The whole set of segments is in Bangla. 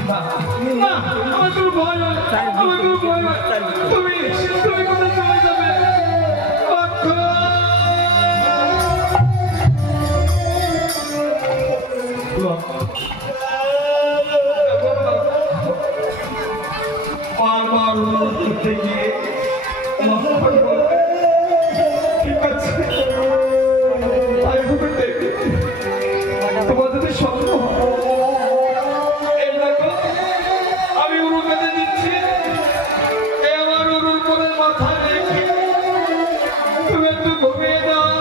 না না আমার তো ভয় হয় আমার তো ভয় হয় তুমি তুমি কোথায় চলে যাবে বারবার উঠতে গিয়ে ঠিক আছে তোমার যদি স্বপ্ন আমি উরু বেঁধে দিচ্ছি এবার উরুর পরে মাথায় রেখে তুমি একটু ঘুমিয়ে দাও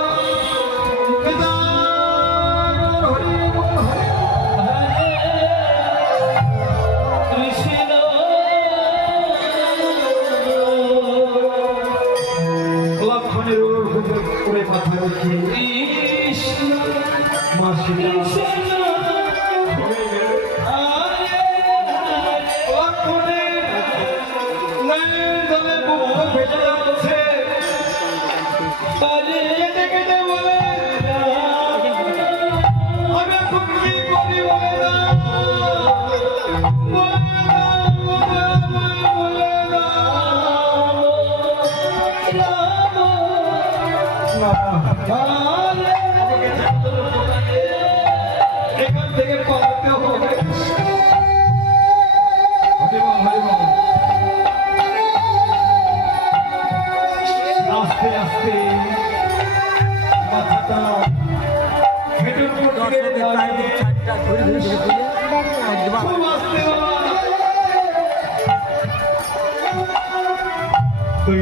লক্ষণের উরুর করে মাথা রেখে মাসিরা এখান থেকে পালাতে হবে আস্তে আস্তে মাথাটা হেঁটে তুই